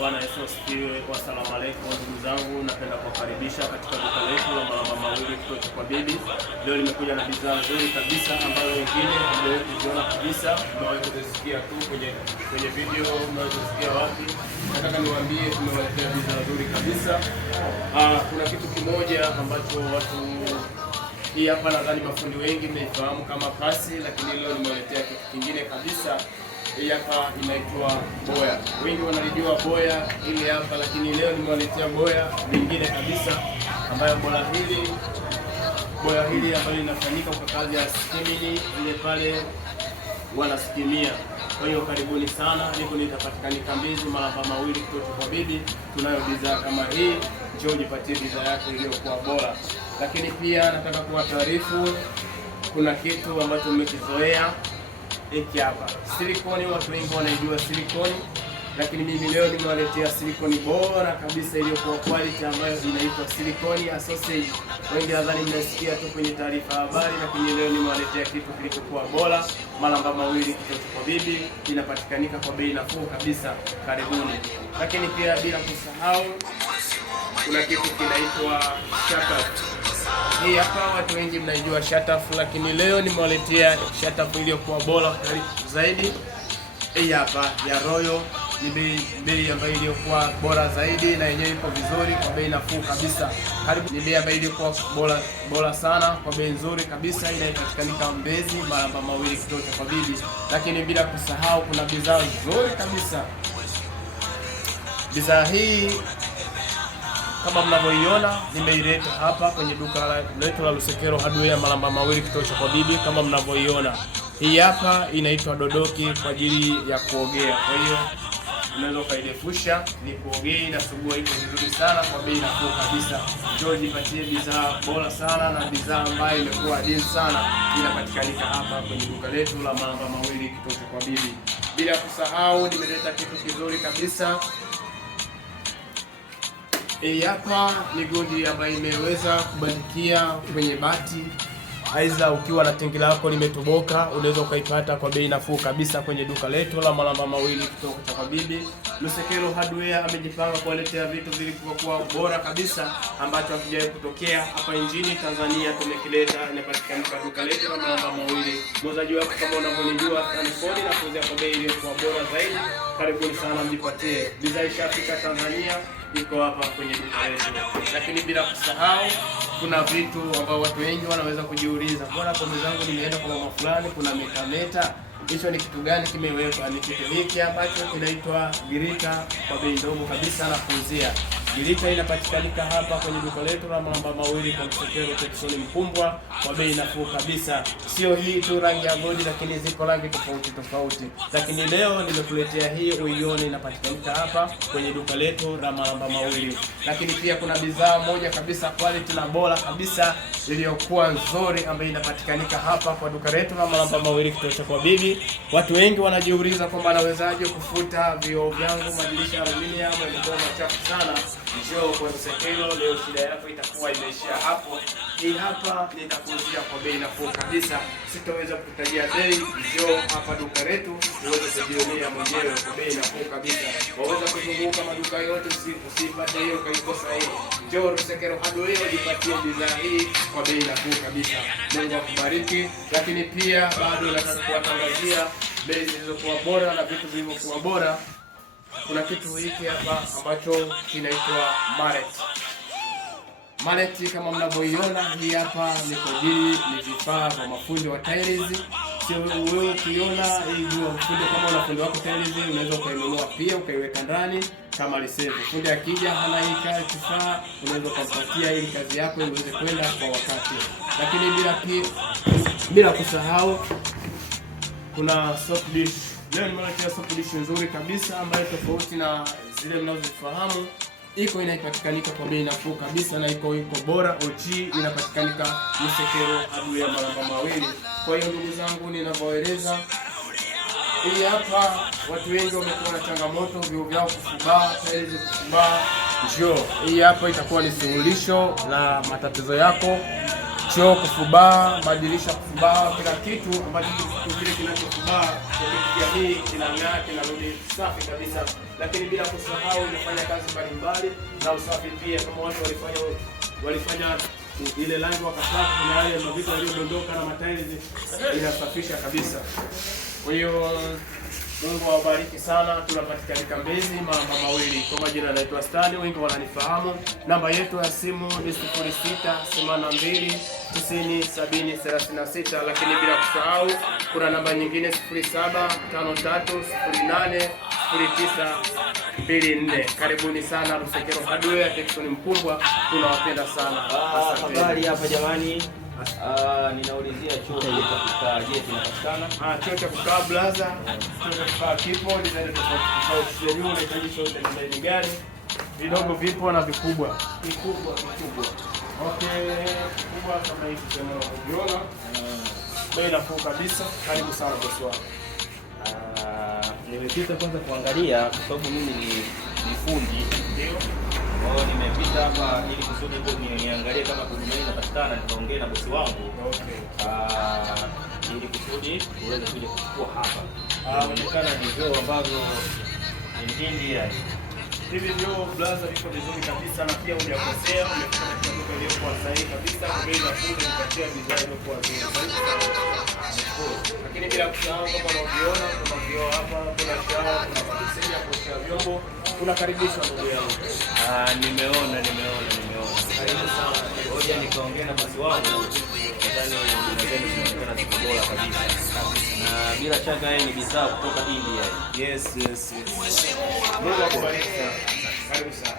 Bwana Yesu asifiwe. Wasalamu alaykum ndugu zangu, napenda kuwakaribisha katika duka letu la Malamba Mawili kutoka kwa Bibi. Leo nimekuja na bidhaa nzuri kabisa ambayo wengine hamjawahi kuziona kabisa, mnawahi kuzisikia tu kwenye video, mnawahi kuzisikia wapi. Nataka niwaambie tumewaletea bidhaa nzuri kabisa. Kuna kitu kimoja ambacho watu hii hapa nadhani mafundi wengi mnaifahamu kama pasi, lakini leo nimewaletea kitu kingine kabisa. Hii hapa inaitwa boya. Wengi wanalijua boya ili hapa, lakini leo nimewaletea boya lingine kabisa, ambayo boya hili ambayo linafanyika kwa kazi ya skimini ile pale wanaskimia. Kwa hiyo karibuni sana, nitapatikana Mbezi Malamba Mawili kutoka kwa Bibi. Tunayo bidhaa kama hii, njoo jipatie bidhaa yako iliyokuwa bora. Lakini pia nataka kuwataarifu kuna kitu ambacho mmekizoea hiki hapa, silikoni. Watu wengi wanaijua silikoni, lakini mimi leo nimewaletea silikoni bora kabisa iliyokuwa quality, ambayo inaitwa silikoni ya sausage. Wengi nadhani mmesikia tu kwenye taarifa habari, lakini leo nimewaletea kitu kilichokuwa bora. Malamba Mawili kutoka kwa Bibi, inapatikanika kwa bei nafuu kabisa. Karibuni. Lakini pia bila kusahau kuna kitu kinaitwa shatafu. Hii hapa watu wengi mnaijua shatafu, lakini leo nimewaletea shatafu iliyokuwa bora zaidi. Hii hapa ya Royal ni bei ambayo iliyokuwa bora zaidi, na yenyewe ipo vizuri kwa bei nafuu kabisa. Karibu, ni bei ambayo ilikuwa bora sana kwa bei nzuri kabisa, inapatikana Mbezi Malamba Mawili kutoka kwa Bibi. Lakini bila kusahau kuna bidhaa nzuri kabisa. Bidhaa hii kama mnavyoiona nimeileta hapa kwenye duka letu la Lusekero Hardware Malamba Mawili kutoka kwa Bibi. Kama mnavyoiona hii hapa inaitwa dodoki kwa ajili ya kuogea. Kwa hiyo unaweza ukairefusha ni kuogea, na sugua iko vizuri sana kwa bei nafuu kabisa. Njoo jipatie bidhaa bora sana na bidhaa ambayo imekuwa adimu sana, inapatikanika hapa kwenye duka letu la Malamba Mawili kutoka kwa Bibi. Bila kusahau nimeleta kitu kizuri kabisa. Hii hapa ni gundi ambayo imeweza kubandikia kwenye bati. Aidha ukiwa na tengi lako limetoboka, unaweza ukaipata kwa bei nafuu kabisa kwenye duka letu la Malamba Mawili kutoka kwa Bibi. Lusekero Hardware amejipanga kuwaletea vitu vilivyokuwa bora kabisa ambacho hakijawahi kutokea hapa nchini Tanzania. Tumekileta, inapatikana kwa duka letu la Malamba Mawili. Muuzaji wako kama unavyonijua Stanford, na kuuzia kwa bei iliyokuwa bora zaidi. Karibuni sana mjipatie. Bidhaa ishafika Tanzania, iko hapa kwenye duka letu. Lakini bila kusahau kuna vitu ambao watu wengi wanaweza kujiuliza, mbona kwa mezangu nimeenda kwa mama fulani kuna metameta, hicho ni kitu gani kimewekwa? Ni kitu hiki ambacho kinaitwa girita kwa bei ndogo kabisa na kuuzia. Girita inapatikana hapa kwenye duka letu la Malamba Mawili kwa Lusekero Texoni Mkumbwa kwa bei nafuu kabisa. Sio hii tu rangi ya gold, lakini ziko rangi tofauti. Lakini leo nimekuletea hii uione, inapatikana hapa kwenye duka letu la Malamba Mawili. Lakini pia kuna bidhaa moja kabisa quality na bora kabisa iliyokuwa nzuri ambayo inapatikana hapa kwa duka letu la Malamba Mawili kutoka kwa Bibi. Watu wengi wanajiuliza kwamba nawezaje kufuta vioo vyangu, madirisha ya aluminium yalikuwa machafu sana. Njoo kwa Lusekero, leo shida yako itakuwa imeishia hapo. Hii hapa nitakuuzia kwa bei nafuu kabisa, sitaweza kukutajia bei. Njoo hapa duka letu uweze kujionea mwenyewe kwa bei nafuu kabisa. Waweza kuzunguka maduka yote usipate hiyo ukaikosa hiyo. Njoo Lusekero Hardware jipatie bidhaa hii kwa bei nafuu kabisa. Mungu akubariki. Lakini pia bado nataka kuwatangazia bei zilizokuwa bora na vitu vilivyokuwa bora. Kuna kitu hiki hapa ambacho kinaitwa mallet. Mallet kama mnavyoiona hii hapa ni kwa ajili ni vifaa vya mafundi wa tiles. Sio wewe ukiona hii jua fundi, kama una fundi wako tiles unaweza ukainunua pia ukaiweka ndani kama reserve. Fundi akija hana hii kifaa, unaweza kumpatia ili kazi yako iweze kwenda kwa wakati. Lakini bila kusahau kuna soft dish. Leo nimewaletea soft dish nzuri kabisa ambayo tofauti na zile mnazozifahamu. Inapatikana kwa bei nafuu kabisa na iko bora. OG inapatikana Lusekero Hardware Malamba Mawili. Kwa hiyo ndugu zangu, ninavyoeleza hii hapa, watu wengi wamekuwa na changamoto vioo vyao kufubaa, tiles kufubaa. Njoo hii hapa itakuwa ni suluhisho la matatizo yako. Choo kufubaa, madirisha kufubaa, kila kitu ambacho kile kinachofubaa, kwa hii kinang'aa, kinarudi safi kabisa lakini bila kusahau inafanya kazi mbalimbali na usafi pia. Kama watu walifanya ile rangi wakapaka, kuna yale mavitu yaliyodondoka na matairi, inasafisha kabisa. Kwa hiyo Mungu awabariki sana. Tunapatikana Mbezi Malamba Mawili. Kwa majina naitwa Stani, wengi wananifahamu. Namba yetu ya simu ni 0682907036, lakini bila kusahau kuna namba nyingine 0753080924. Karibuni sana Lusekero Hardware, Jackson Mpumbwa, tunawapenda sana. Habari hapa jamani. Ninaulizia chuo cha kukaa, je, kinapatikana? Chuo cha kukaa blaza, chuo cha kukaa kipo, design tofauti. Sijui unahitaji chuo cha design gani? Vidogo vipo na vikubwa. Vikubwa. Okay, kubwa kama hivi tena unaona. Bei nafuu kabisa. Karibu sana bosi wangu. Nimepita kwanza kuangalia kwa sababu mimi ni fundi. Ndio. Nimepita hapa ili kusudi niangalie kama huduma hii inapatikana, nikaongea na bosi wangu. Okay. Ili kusudi uweze kuja kuchukua hapa. Inaonekana ni vyoo ambavyo ni India. Hivi vyoo blaza viko vizuri kabisa na pia hujakosea, umefika katika duka iliyokuwa sahihi kabisa, kwa bei nafuu na kupatia bidhaa iliyokuwa nzuri. Lakini bila kusahau kama unavyoona kuna vyoo hapa, kuna shawa, kuna beseni ya kuosha vyombo. Unakaribishwa ndugu yangu. Nimeona. Karibu sana. Ngoja nikaongea na bosi wangu. Nadhani inaonekana ni bora kabisa. Na bila shaka yeye ni bidhaa kutoka India. Yes. Mungu akubariki sana. Karibu sana.